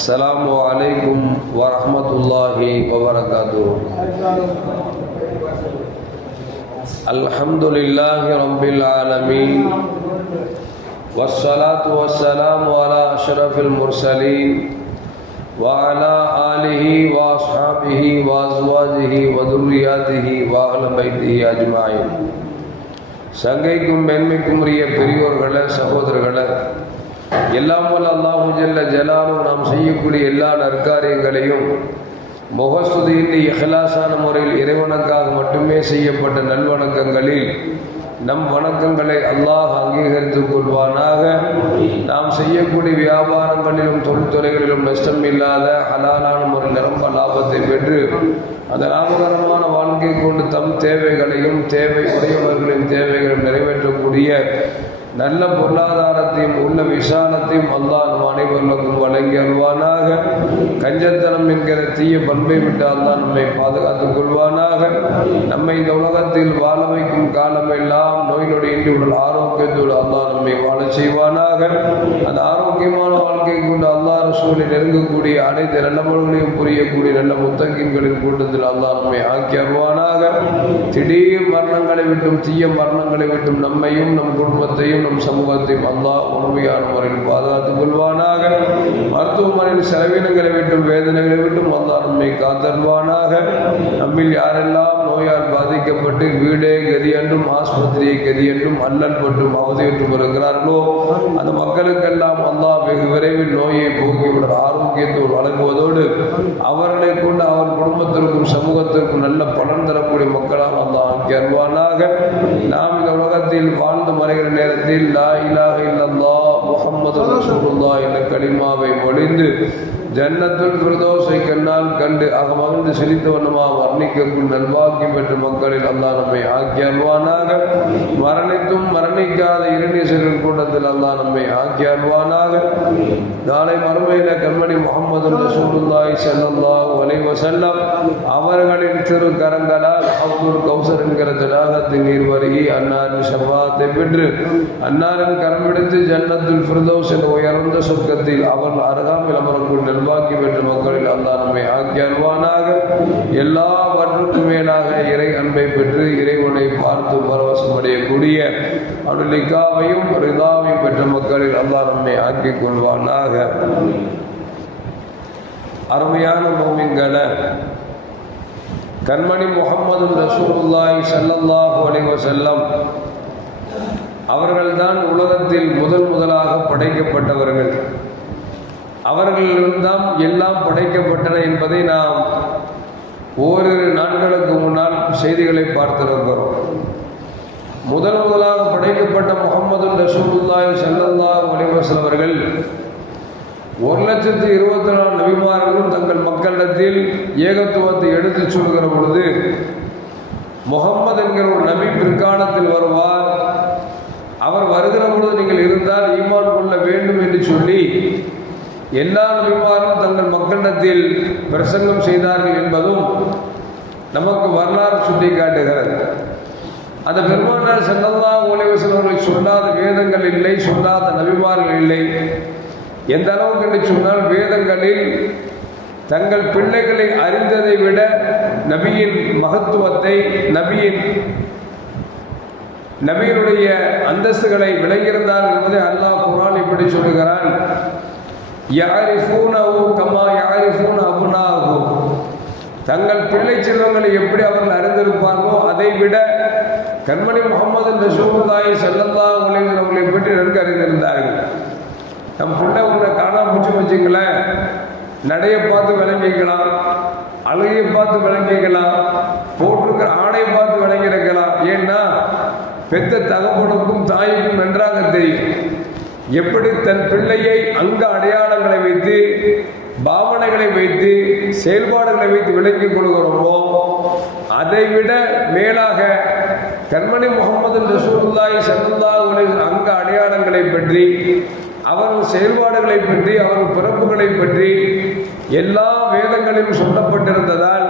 அஸ்ஸலாமு அலைக்கும் வரஹ்மத்துல்லாஹி வபரகாத்துஹு. அல்ஹம்துலில்லாஹி ரப்பில் ஆலமீன் வஸ்ஸலாத்து வஸ்ஸலாமு அலா அஷ்ரஃபில் முர்ஸலீன் வ அலா ஆலிஹி வ அஸ்ஹாபிஹி வ அஸ்வாஜிஹி வ துர்ரியாத்திஹி வ அஹ்லி பைத்திஹி அஜ்மாயின். சங்கைக்கும் மேன்மைக்கும் உரிய பெரியோர்களே, சகோதரர்களே, எல்லாம் வல்ல அல்லாஹு ஜல்ல ஜலாலுஹு நாம் செய்யக்கூடிய எல்லா நற்காரியங்களையும் முகஸ்துதியின்றி இஹ்லாஸான முறையில் இறைவனுக்காக மட்டுமே செய்யப்பட்ட நல்வணக்கங்களில் நம் வணக்கங்களை அல்லாஹ் அங்கீகரித்துக் கொள்வானாக. நாம் செய்யக்கூடிய வியாபாரங்களிலும் தொழில்துறைகளிலும் நஷ்டம் இல்லாத ஹலாலான முறை நிரம்ப லாபத்தை பெற்று அந்த லாபகரமான வாழ்க்கை கொண்டு தம் தேவைகளையும் தேவை உடையவர்களின் தேவைகளையும் நிறைவேற்றக்கூடிய நல்ல பொருளாதாரத்தையும் உள்ள விசாலத்தையும் அல்லாஹ் நம் அனைவர்களுக்கும் வழங்கி அல்வானாக. கஞ்சத்தனம் என்கிற தீய பண்பை விட்டு அல்லாஹ் நம்மை பாதுகாத்துக் கொள்வானாக. நம்மை இந்த உலகத்தில் வாழ வைக்கும் காலமெல்லாம் நோய் நொடியின்றி உடல் ஆரோக்கியத்தோடு அல்லாஹ் நம்மை வாழ செய்வானாக. அந்த ஆரோக்கியமான வாழ்க்கை கொண்டு அல்லாஹ் ரசூலை நெருங்கக்கூடிய அனைத்து நல்லவர்களையும் புரியக்கூடிய நல்ல முத்தகின்களின் கூட்டத்தில் அல்லாஹ் நம்மை ஆக்கி அருவானாக. திடீர் மரணங்களை விட்டும் தீய மரணங்களை விட்டும் நம்மையும் நம் குடும்பத்தையும் நம் சமூகத்தையும் அல்லாஹ் உண்மையான முறையில் பாதுகாத்துக் கொள்வானாக. மருத்துவமனையில் செலவினங்களை விட்டும் வேதனைகளை விட்டும் அல்லாஹ் நம்மை காத்தருவானாக. நம்மில் யாரெல்லாம் நோயால் பாதிக்கப்பட்டு வீடே கதி என்றும் ஆஸ்பத்திரியை கதி என்றும் அல்லல் பற்றும் அவதியுற்று வருகிறார்களோ அந்த மக்களுக்கெல்லாம் அல்லாஹ் வெகு விரைவில் நோயை போக்கிவிட ஆரோக்கியத்தோடு வழங்குவதோடு அவர்களை கொண்டு அவர் குடும்பத்திற்கும் சமூகத்திற்கும் நல்ல பலன் தரக்கூடிய மக்களால் அல்லாஹ் ஆக்கி அருவானாக. நாம் இந்த உலகத்தில் வாழ்ந்து மறைகிற நேரத்தில் லா இலாஹ இல்லல்லாஹ் முஹம்மது ரசூலுல்லாஹ் என்ற கலிமாவை மொழிந்து ஜன்னத்துல் ஃபிர்தௌஸை கண்ணால் கண்டு அகமகிழ்ந்து செழித்த வண்ணமாக வர்ணிக்கக்கூடிய நல்வாக்கியம் பெற்ற மக்களில் அல்லாஹ் நம்மை ஆக்கி அருவானாக. மரணித்தும் மரணிக்காத இறைநேசர்கள் கூட்டத்தில் அல்லாஹ் நம்மை ஆக்கி அருவானாக. நாளை மறுமையில கண்மணி முஹம்மது ரசூலுல்லாஹி ஸல்லல்லாஹு அலைஹி வஸல்லம் அவர்களின் திரு கரங்களால் அப்துல் கௌசர் என்கிற தடாகத்தின் நீர் வருகி அன்னாரின் ஷஃபாத்தை பெற்று அன்னாரின் கரம்பிடித்து ஜன்னத்துல் ஃபிர்தௌஸ் என்ற உயர்ந்த சொர்க்கத்தில் அவர்கள் அருகாமையில் அமரக்கூடிய நல்வாக்கி பெற்ற மக்களில் அல்லாஹ் நம்மை ஆக்கி அருவானாக. எல்லாவற்றுக்கும் மேலாக இறை அன்பை பெற்று இறைவனை பார்த்து பரவசம் அடையக்கூடிய அனுலிக்காவையும் ரிதாவையும் பெற்ற மக்களில் அல்லாஹ் நம்மை ஆக்கிக் கொள்வானாக. அருமையான மோமின்களே, கண்மணி முஹம்மது ரசூலுல்லாஹி ஸல்லல்லாஹு அலைஹி வஸல்லம் அவர்கள்தான் உலகத்தில் முதலாக படைக்கப்பட்டவர்கள். அவர்களிடம்தான் எல்லாம் படைக்கப்பட்டன என்பதை நாம் ஓரிரு நாட்களுக்கு முன்னால் செய்திகளை பார்த்திருக்கிறோம். முதலாக படைக்கப்பட்ட முஹம்மது ரசூலுல்லாஹி ஸல்லல்லாஹு அலைஹி வஸல்லம் அவர்கள் 1,24,000 நபிமார்களும் தங்கள் மக்களிடத்தில் ஏகத்துவத்தை எடுத்துச் சொல்கிற பொழுது முஹம்மது என்கிற ஒரு நபி பிற்காலத்தில் வருவார், அவர் வருகிற பொழுது நீங்கள் இருந்தால் ஈமான் கொள்ள வேண்டும் என்று சொல்லி எல்லா நபிமாரும் தங்கள் மக்களிடத்தில் பிரசங்கம் செய்தார்கள் என்பதும் நமக்கு வரலாறு சுட்டி காட்டுகிறது. அந்த பெருமானார் ஸல்லல்லாஹு அலைஹி வஸல்லம் அவர்கள் சொல்லாத வேதங்கள் இல்லை, சொல்லாத நபிமார்கள் இல்லை. எந்த அளவுக்கு என்று சொன்னால் வேதங்களில் தங்கள் பிள்ளைகளை அறிந்ததை விட நபியின் மகத்துவத்தை நபியினுடைய அந்தஸ்துகளை விளங்கியிருந்தார் என்பதை அல்லாஹ் குர்ஆன் இப்படி சொல்லுகிறான், யஅரிஃபூனஹு கமா யஅரிஃபூன அப்னாஹும். தங்கள் பிள்ளை செல்வங்களை எப்படி அவர்கள் அறிந்திருப்பார்களோ அதை விட கண்மணி முஹம்மது ரசூலுல்லாஹி ஸல்லல்லாஹு அலைஹி வஸல்லம் அவர்களை பற்றி நன்கு அறிந்திருந்தார்கள். நம் பிள்ளை உங்களை காணாம போச்சு வச்சுங்களேன், நடையை பார்த்து விளங்கிக்கலாம், அழகையை பார்த்து விளங்கிக்கலாம், போட்டிருக்கிற ஆடையை பார்த்து விளங்கியிருக்கலாம். ஏன்னா பெத்த தகப்பனுக்கும் தாய்க்கும் நன்றாக தெரியும் எப்படி தன் பிள்ளையை அங்க அடையாளங்களை வைத்து பாவனைகளை வைத்து செயல்பாடுகளை வைத்து விளங்கிக் கொள்கிறோமோ அதை விட மேலாக கண்மணி முஹம்மது ரசூலுல்லாஹி ஸல்லல்லாஹு அலைஹி வஸல்லம் அங்க அடையாளங்களை பற்றி அவர்கள் செயல்பாடுகளை பற்றி அவர்கள் பிறப்புகளை பற்றி எல்லா வேதங்களிலும் சொல்லப்பட்டிருந்ததால்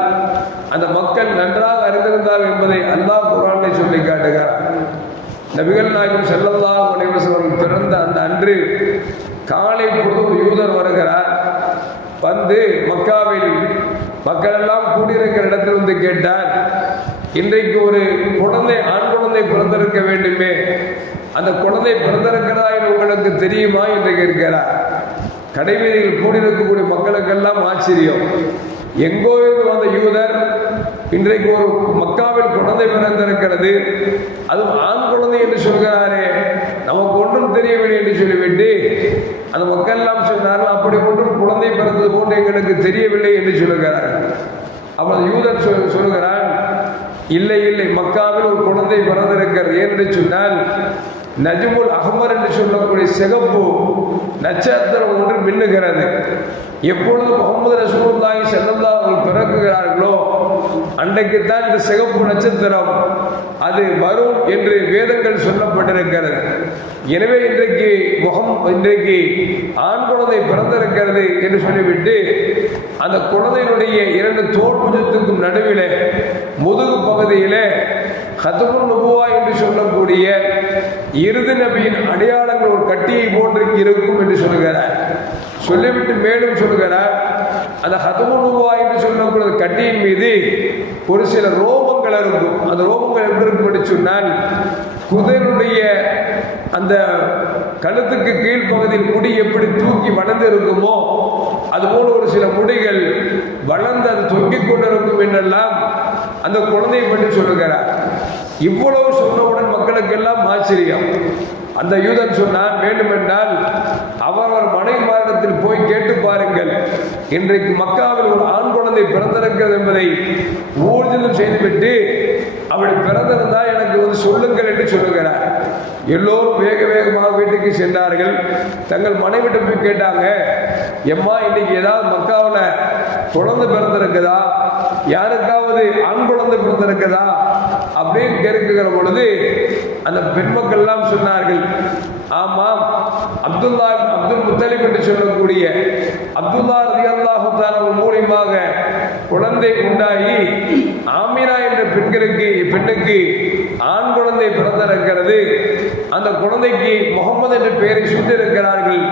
அந்த மக்கள் நன்றாக அறிந்திருந்தார் என்பதை அல்லாஹ் குர்ஆனில் சொல்லி காட்டுகிறார். நபிகள் நாயகம் ஸல்லல்லாஹு அலைஹி வஸல்லம் பிறந்த அந்த அன்று காலை பொழுது யூதர் வருகிறார். வந்து மக்காவில் மக்கள் எல்லாம் கூடியிருக்கிற இடத்தில் வந்து கேட்டார், இன்றைக்கு ஒரு குழந்தை, ஆண் குழந்தை பிறந்திருக்க வேண்டுமே, அந்த குழந்தை பிறந்திருக்கிறதா என்று உங்களுக்கு தெரியுமா என்று கேட்கிறார். கடைவீதியில் கூடியிருக்கக்கூடிய மக்களுக்கெல்லாம் ஆச்சரியம். எங்கோ இருந்து வந்த யூதர் இன்றைக்கு ஒரு மக்காவில் குழந்தை பிறந்திருக்கிறது, அதுவும் ஆண் குழந்தை என்று சொல்கிறாரே, நமக்கு ஒன்றும் தெரியவில்லை என்று சொல்லிவிட்டு அந்த மக்கள் எல்லாம் சொன்னார்கள், அப்படி ஒன்றும் குழந்தை பிறந்தது போன்று எங்களுக்கு தெரியவில்லை என்று சொல்லுகிறார்கள். அப்போது யூதர் சொல்கிறார், இல்லை இல்லை, மக்காவில் ஒரு குழந்தை பிறந்திருக்கிறது. ஏனென்று சொன்னால் நஜ்முல் அஹ்மர் என்று சொல்லக்கூடிய சிகப்பு நட்சத்திரம் ஒன்று மின்னுகிறது. எப்பொழுது முகமது ரசூலுல்லாஹி ஸல்லல்லாஹு அலைஹி வஸல்லம் பிறக்குகிறார்களோ அன்றைக்குத்தான் இந்த சிகப்பு நட்சத்திரம் அது வரும் என்று வேதங்கள் சொல்லப்பட்டிருக்கிறது. எனவே இன்றைக்கு ஆண் குழந்தை பிறந்திருக்கிறது என்று சொல்லிவிட்டு அந்த குழந்தையினுடைய இரண்டு தோல் புஜத்துக்கும் நடுவிலே முதுகு பகுதியிலே ஹதமுன் நுபுவா என்று சொல்லக்கூடிய இறுதி நபியின் அடையாளங்கள் ஒரு கட்டியை போன்று இருக்கும் என்று சொல்லுகிறார். சொல்லிவிட்டு மேலும் சொல்லுகிறார், அந்த ஹதமுன் நுபுவா என்று சொல்லக்கூடிய கட்டியின் மீது ஒரு சில ரோமங்கள் இருக்கும். அந்த ரோமங்கள் எப்படி இருக்கும் என்று சொன்னால், குதிரையுடைய அந்த கழுத்துக்கு கீழ்ப்பகுதியில் முடி எப்படி தூக்கி வளர்ந்து இருக்குமோ அதுபோல் ஒரு சில முடிகள் வளர்ந்து அது தொங்கிக் கொண்டிருக்கும் என்றெல்லாம் அந்த குழந்தையை பற்றி சொல்லுகிறார். இவ்வளவு சொன்னவுடன் மக்களுக்கெல்லாம் ஆச்சரியம். அந்த யூதன் சொன்னார், வேண்டுமென்றால் அவர் மனைவிமாரிடத்தில் போய் கேட்டு பாருங்கள், இன்றைக்கு மக்காவில் ஒரு ஆண் குழந்தை பிறந்திருக்கிறது என்பதை ஊர்ஜிதம் செய்துவிட்டு அப்படி பிறந்திருந்தால் எனக்கு வந்து சொல்லுங்கள் என்று சொல்லுகிறார். எல்லோரும் வேக வேகமாக வீட்டுக்கு சென்றார்கள். தங்கள் மனைவிட்டு போய் கேட்டாங்க, எம்மா இன்னைக்கு ஏதாவது மக்காவில் குழந்தை பிறந்திருக்குதா, யாருக்காவது ஆண் குழந்தை பிறந்திருக்குதா அப்படின்னு கேட்கிற பொழுது அந்த பெண் மக்கள் எல்லாம் சொன்னார்கள், ஆமாம், அப்துல் முத்தலிப் என்று சொல்லக்கூடிய அப்துல்லா ரலியல்லாஹு தஆலா மூலமாக குழந்தை உண்டாகி ஆமினா என்ற பெண்ணுக்கு ஆண் குழந்தை பிறந்திருக்கிறது, அந்த குழந்தைக்கு முகமது என்ற பெயரை சூட்டியிருக்கிறார்கள்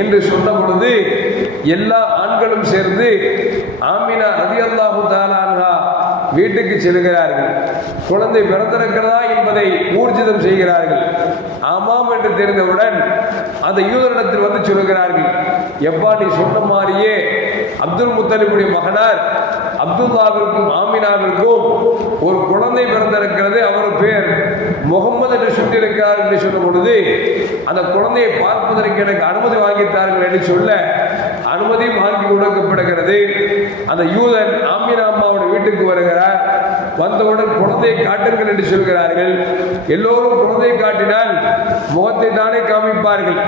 என்று சொன்ன பொழுது எல்லா ஆண்களும் சேர்ந்து ஆமினா ரலியல்லாஹு தஆலா அன்ஹா வீட்டுக்கு செல்கிறார்கள். குழந்தை பிறந்திருக்கிறதா என்பதை ஊர்ஜிதம் செய்கிறார்கள். ஆமாம் என்று தெரிந்தவுடன் அந்த யூதரிடத்தில் வந்து சொல்கிறார்கள், எப்பா நீ சொன்ன மாதிரியே அப்துல் முத்தலிபுடைய மகனார் அப்துல்லாவிற்கும் ஆமினாவிற்கும் ஒரு குழந்தை பிறந்திருக்கிறது, அவர் பேர் முகமது என்று சொல்லியிருக்கிறார் என்று சொன்ன பொழுது அந்த குழந்தையை பார்ப்பதற்கு எனக்கு அனுமதி வாங்கித்தார்கள் என்று சொல்ல அனுமதி வாங்கி கொடுக்கப்படுகிறது. அந்த யூதன் ஆமினா அம்மாவுடைய வீட்டுக்கு வருகிறார். வந்தவுடன் குழந்தையை காட்டுங்கள் என்று சொல்கிறார்கள். எல்லோரும் குழந்தையை காட்டினால் முகத்தை தானே காமிப்பார்கள்.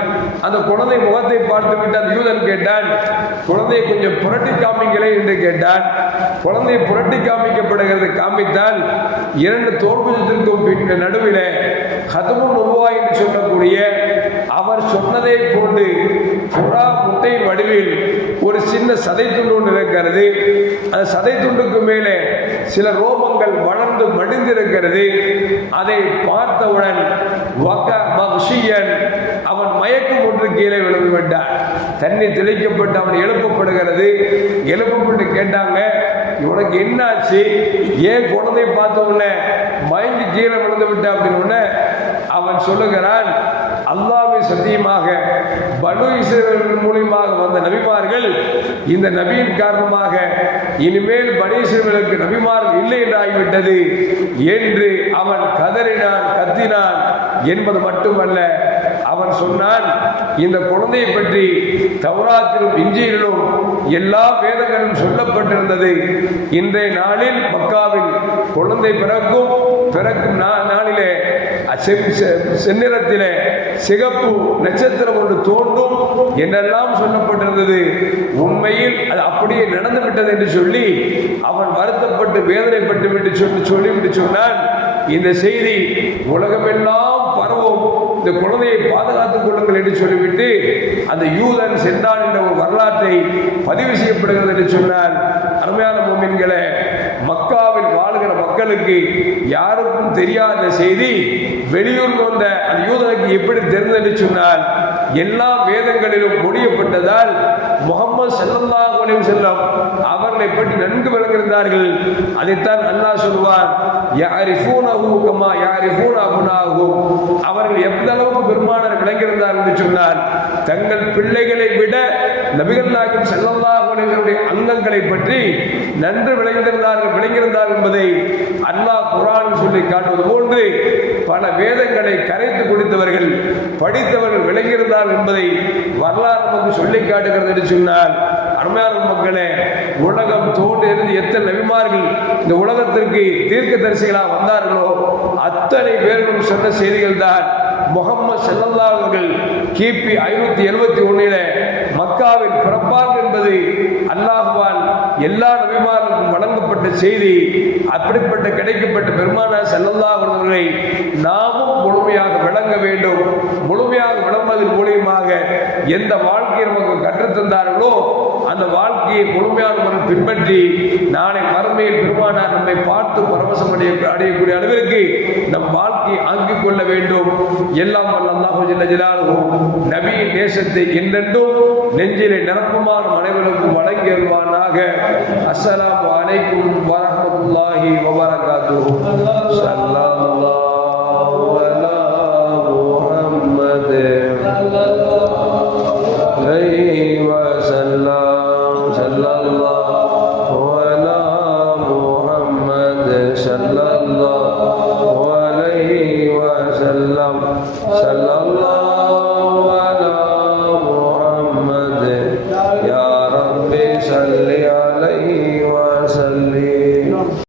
அந்த குழந்தை முகத்தை பார்த்து விட்டு அந்த யூதன் கேட்டான், குழந்தையை கொஞ்சம் புரட்டி காமிங்களே என்று கேட்டான். குழந்தையை புரட்டி காமிக்கப்படுகிறது. காமித்தால் இரண்டு தோல்புஜத்திற்கும் நடுவிலே ஹதமுன் நுபுவா என்று சொல்லக்கூடிய அவர் சொன்னதை போன்று புறா முட்டையின் வடிவில் ஒரு சின்ன சதை துண்டு ஒன்று இருக்கிறது. அந்த சதை துண்டுக்கு மேலே சில ரோமங்கள் வளர்ந்து மடிந்திருக்கிறது. அதை பார்த்தவுடன் அவன் மயக்கம் ஒன்று கீழே விழுந்து விட்டான். தண்ணி தெளிக்கப்பட்டு அவன் எழுப்பப்படுகிறது. எழுப்பப்பட்டு கேட்டாங்க, இவனுக்கு என்னாச்சு, ஏன் குழந்தை பார்த்த உடனே மயங்கி கீழே விழுந்து விட்ட அப்படின்னு அவன் சொல்லுகிறான், அல்லாஹ்வை சத்தியமாக பனு இஸ்ரவேல் மூலமாக வந்த நபிமார்கள் இந்த நபியின் காரணமாக இனிமேல் பனு இஸ்ரவேலுக்கு நபிமார்கள் இல்லை என்று ஆகிவிட்டது என்று அவன் கத்தினான் என்பது மட்டுமல்ல, அவன் சொன்னான், இந்த குழந்தையை பற்றி தௌராத்திலும் இஞ்சியிலும் எல்லா வேதங்களும் சொல்லப்பட்டிருந்தது. இன்றைய நாளில் மக்காவில் குழந்தை பிறக்கும் நாளிலே செந்நிறத்திலே சிகப்பு நட்சத்திரம் ஒன்று தோன்றும் என்றெல்லாம் சொல்லப்பட்டிருந்தது. உண்மையில் அது அப்படியே நடந்துவிட்டது என்று சொல்லி அவன் வருத்தப்பட்டு வேதனைப்பட்டு விட்டு சொல்லிவிட்டு சொன்னான், இந்த செய்தி உலகமெல்லாம் பரவும், இந்த குழந்தையை பாதுகாத்துக் கொள்ளுங்கள் என்று சொல்லிவிட்டு அந்த யூதன் சென்றான் என்ற ஒரு வரலாற்றை பதிவு செய்யப்படுகிறது என்று சொன்னார். அருமையான முஃமின்களே, மக்காவில் வாழுகிற மக்களுக்கு யாருக்கும் தெரியாத செய்தி வெளியூர் வந்த அந்த யூதனுக்கு எப்படி தெரிந்தது என்று சொன்னால், எல்லா வேதங்களிலும் மொழியப்பட்டதால் முகமது முஹம்மது ஸல்லல்லாஹு அலைஹி வஸல்லம் அவர்களை பற்றி நன்கு விளங்கியிருந்தார்கள். அதைத்தான் அல்லாஹ் சொல்வார், யஅரிஃபூனஹு கமா யஅரிஃபூன அப்னாஹும். அவர்கள் எந்த அளவுக்கு பெருமானார் விளங்கியிருந்தார் என்று சொன்னால், தங்கள் பிள்ளைகளை விட நபிகள் நாயகம் ஸல்லல்லாஹு அலைஹி வஸல்லம் அங்கங்களை பற்றி நன்கு விளங்கியிருந்தார் என்பதை அல்லாஹ் குர்ஆன் சொல்லி காட்டுவது போன்று பல வேதங்களை கரைத்து குடித்தவர்கள், படித்தவர்கள் விளங்கியிருந்தார் என்பதை வரலாறு நமக்கு சொல்லி காட்டுகிறது என்று சொன்னால், அருமையான மக்களே, உலகம் தோன்றியிருந்து எத்தனை நபிமார்கள் இந்த உலகத்திற்கு தீர்க்க தரிசிகளாக வந்தார்களோ அத்தனை பேர்களும் சொன்ன செய்திகள் தான் முஹம்மது ஸல்லல்லாஹு அவர்கள் கிபி 571 மக்காவில் பிறப்பார் என்பது அல்லாஹ்வால் எல்லா நபிமார்களுக்கும் வழங்கப்பட்ட செய்தி. அப்படிப்பட்ட கிடைக்கப்பட்ட பெருமானார் ஸல்லல்லாஹு அலைஹி அவர்களை நாமும் முழுமையாக விளங்க வேண்டும். முழுமையாக விளங்குவதன் மூலியமாக எந்த வாழ்க்கையை நமக்கு கற்றுத்தந்தார்களோ அந்த வாழ்க்கையை முழுமையான முறையில் பின்பற்றி நாளை மறுமையில் பெருமானார் நம்மை பார்த்து பரவசம் அடையக்கூடிய அளவிற்கு நம் வாழ்க்கையை ஆக்கிக் கொள்ள வேண்டும். எல்லாம் அல்லாஹ் ஜல்ல ஜலாலுஹு நபியின் நேசத்தை என்றென்றும் நெஞ்சிலே நிரப்பமான அனைவருக்கும் வழங்கி அருள்வானாக. அஸ்ஸலாமு அலைக்கும் வரஹ்மத்துல்லாஹி வபரகாத்துஹு. ஸல்லல்லாஹு